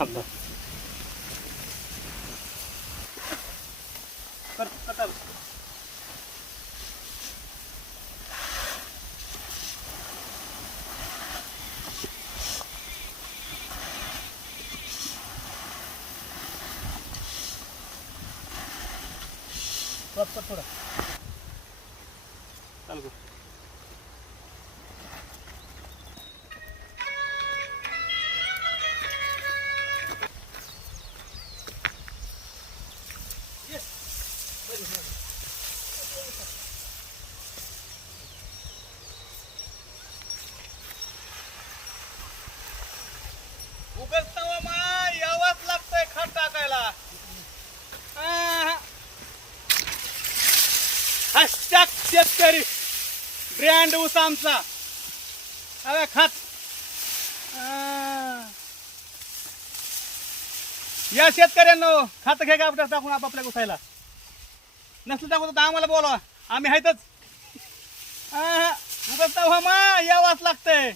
थांब थोडा चालू कर. उगलतावा मा यावाच लागतंय खत टाकायला. हॅशटॅग शेतकरी ब्रँड ऊस आमचा. अरे खत या शेतकऱ्यांनो खात घे का टाकून आपापल्या उसायला. नसलं टाकून तर आम्हाला बोलवा, आम्ही आहेतच. उगलतावा मा यावाच लागतंय.